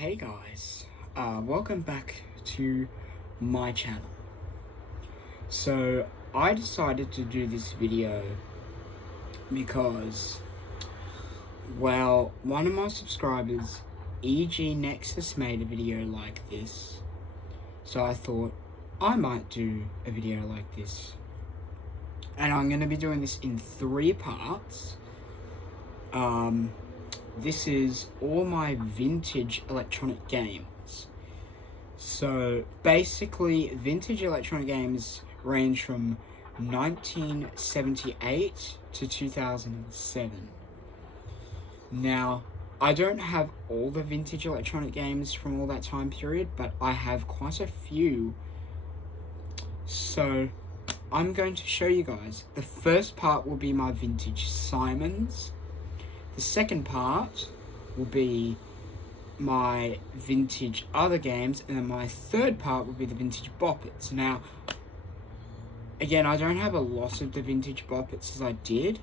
Hey guys, welcome back to my channel. So I decided to do this video because, well, one of my subscribers, EG Nexus, made a video like this. So I thought I might do a video like this. And I'm going to be doing this in 3 parts. This is all my vintage electronic games. So basically, vintage electronic games range from 1978 to 2007. Now, I don't have all the vintage electronic games from all that time period, but I have quite a few. So I'm going to show you guys. The first part will be my vintage Simons. The second part will be my vintage other games, and then my third part will be the vintage Bop-Its. Now, again, I don't have a lot of the vintage Bop-Its as I did.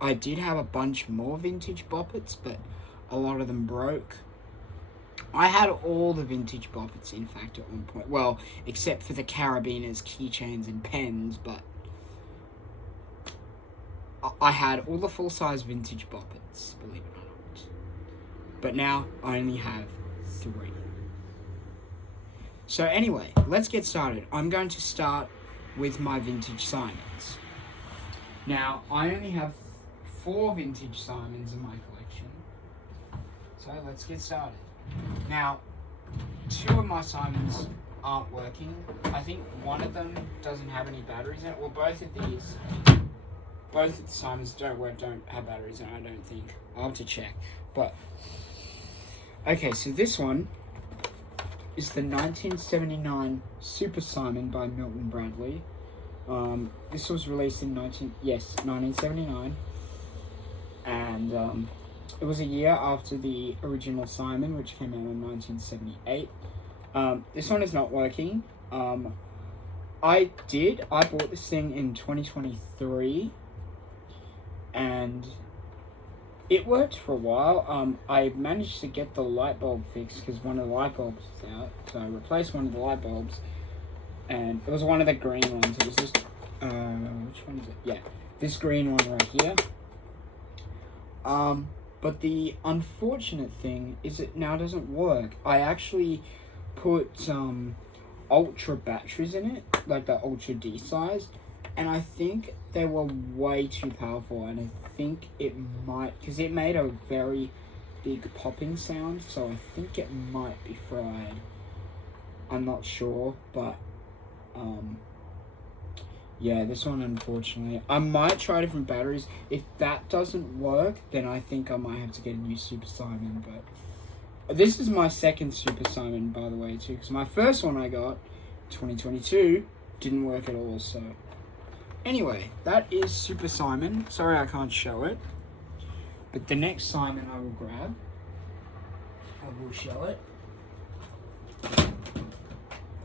I did have a bunch more vintage Bop-Its, but a lot of them broke. I had all the vintage Bop-Its, in fact, at one point. Well, except for the carabiners, keychains, and pens, but I had all the full-size vintage Bop-Its, believe it or not. But now, I only have 3. So anyway, let's get started. I'm going to start with my vintage Simons. Now, I only have 4 vintage Simons in my collection. So let's get started. Now, 2 of my Simons aren't working. I think one of them doesn't have any batteries in it. Well, both of the Simons don't have batteries in it, I don't think. I'll have to check. But, okay, so this one is the 1979 Super Simon by Milton Bradley. This was released in 1979. And it was a year after the original Simon, which came out in 1978. This one is not working. I bought this thing in 2023. And it worked for a while. I managed to get the light bulb fixed because one of the light bulbs was out. So I replaced one of the light bulbs, and it was one of the green ones. It was just, which one is it? Yeah, this green one right here. But the unfortunate thing is it now doesn't work. I actually put ultra batteries in it, like the Ultra D size, and I think they were way too powerful, and I think it might, because it made a very big popping sound, so I think it might be fried. I'm not sure, but yeah, this one, unfortunately. I might try different batteries. If that doesn't work, then I think I might have to get a new Super Simon, but this is my second Super Simon, by the way, too, because my first one I got, 2022, didn't work at all, so anyway, that is Super Simon. Sorry I can't show it. But the next Simon I will grab, I will show it.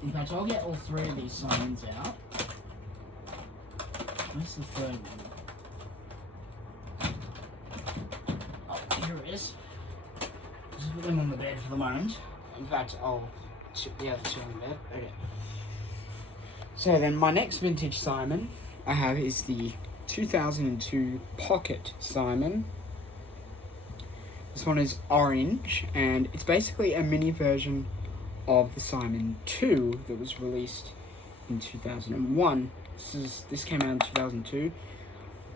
In fact, I'll get all 3 of these Simons out. Where's the third one? Oh, here it is. Just put them on the bed for the moment. In fact, I'll tip the other 2 on the bed. Okay. So then my next vintage Simon I have is the 2002 Pocket Simon. This one is orange, and it's basically a mini version of the Simon 2 that was released in 2001. This came out in 2002.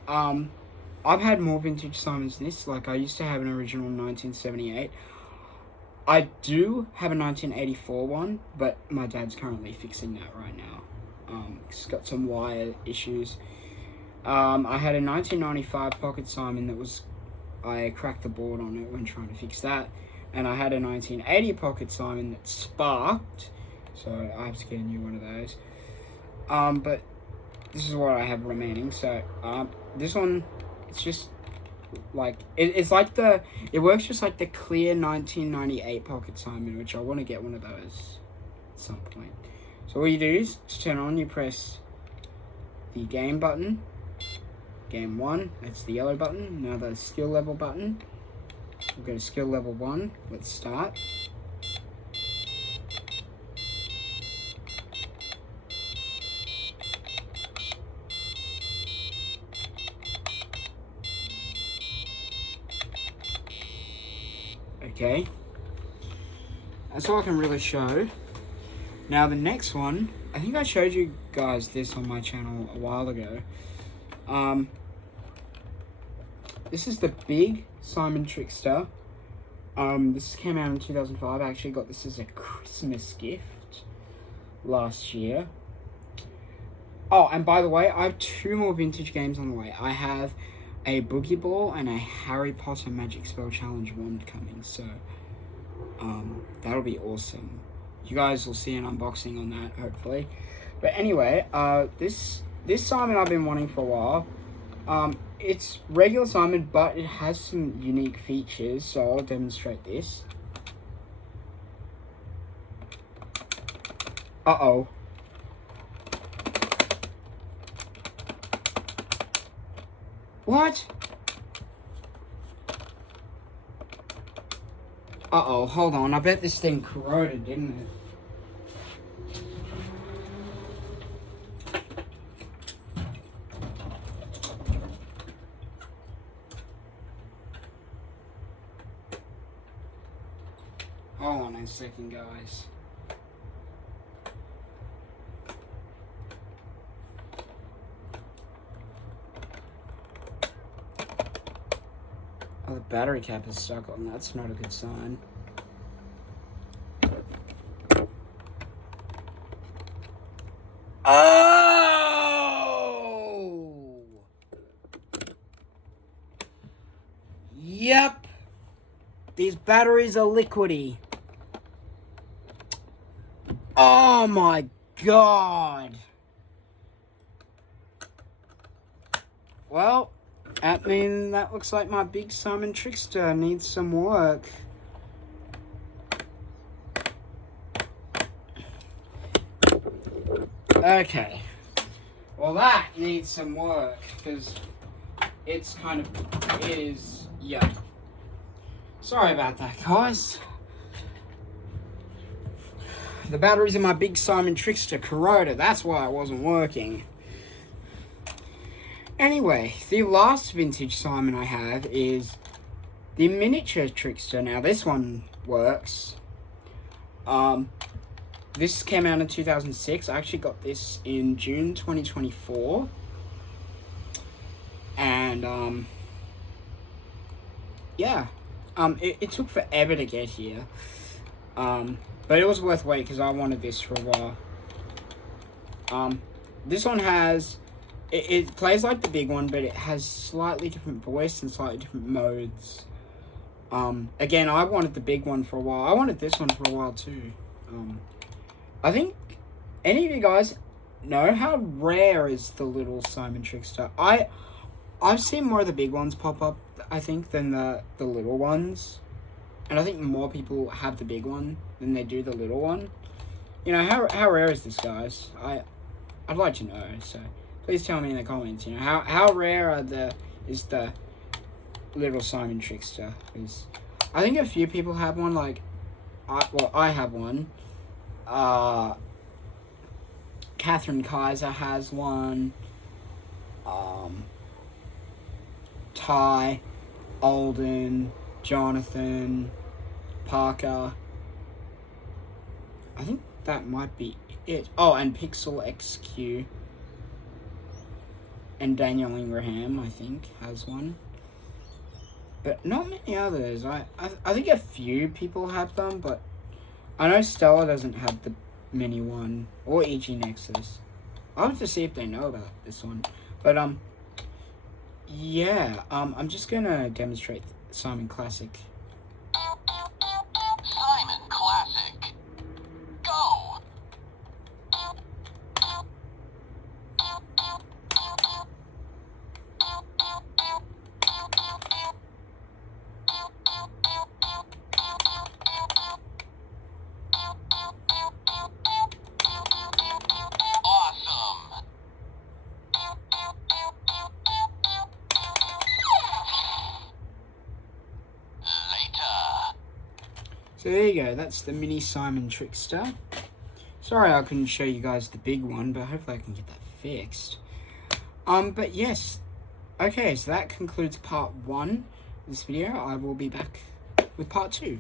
I've had more vintage Simons than this. Like, I used to have an original 1978. I do have a 1984 one, but my dad's currently fixing that right now. It's got some wire issues. I had a 1995 Pocket Simon I cracked the board on it when trying to fix that. And I had a 1980 Pocket Simon that sparked, so I have to get a new one of those. But this is what I have remaining. So, this one, it's just like, it works just like the clear 1998 Pocket Simon, which I want to get one of those at some point. So all you do is turn on, you press the game button, game 1, that's the yellow button. Now the skill level button, we'll go to skill level 1, let's start. Okay. That's all I can really show. Now the next one, I think I showed you guys this on my channel a while ago. This is the big Simon Trickster. This came out in 2005. I actually got this as a Christmas gift last year. Oh, and by the way, I have 2 more vintage games on the way. I have a Boogie Ball and a Harry Potter Magic Spell Challenge wand coming, so that'll be awesome. You guys will see an unboxing on that, hopefully. But anyway, this Simon I've been wanting for a while. It's regular Simon, but it has some unique features, so I'll demonstrate this. Uh-oh. What? Uh-oh, hold on. I bet this thing corroded, didn't it? Hold on a second, guys. Oh, the battery cap is stuck on. That's not a good sign. Oh! Yep. These batteries are liquidy. Oh my god. Well, I mean, that looks like my big Simon Trickster needs some work. Okay. Well, that needs some work, because it's kind of is, yeah. Sorry about that, guys. The batteries in my big Simon Trickster corroded. That's why it wasn't working. Anyway, the last vintage Simon I have is the miniature Trickster. Now, this one works. This came out in 2006. I actually got this in June 2024. And, yeah. It took forever to get here. But it was worth waiting because I wanted this for a while. This one has... It plays like the big one, but it has slightly different voice and slightly different modes. Again, I wanted the big one for a while. I wanted this one for a while too. I think any of you guys know how rare is the little Simon Trickster? I've seen more of the big ones pop up, I think, than the little ones. And I think more people have the big one than they do the little one. You know, how rare is this, guys? I'd like to know, so please tell me in the comments, you know, how rare is the little Simon Trickster? Because I think a few people have one, like, I have one. Catherine Kaiser has one. Ty, Alden, Jonathan, Parker. I think that might be it. Oh, and Pixel XQ. And Daniel Ingraham, I think, has one. But not many others. I think a few people have them, but I know Stella doesn't have the mini one. Or EG Nexus. I'll have to see if they know about this one. But, yeah. I'm just gonna demonstrate Simon Classic. Simon Classic. Go! Awesome! Later. So there you go, that's the mini Simon Trickster. Sorry I couldn't show you guys the big one, but hopefully I can get that fixed. But yes, okay, so that concludes part 1 of this video. I will be back with part 2.